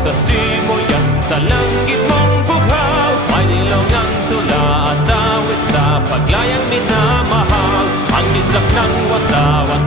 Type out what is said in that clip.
sa simoy at sa langit mong bughaw. May nilaw ng tula at awit sa paglayang minamahal. Ang kislap ng watawan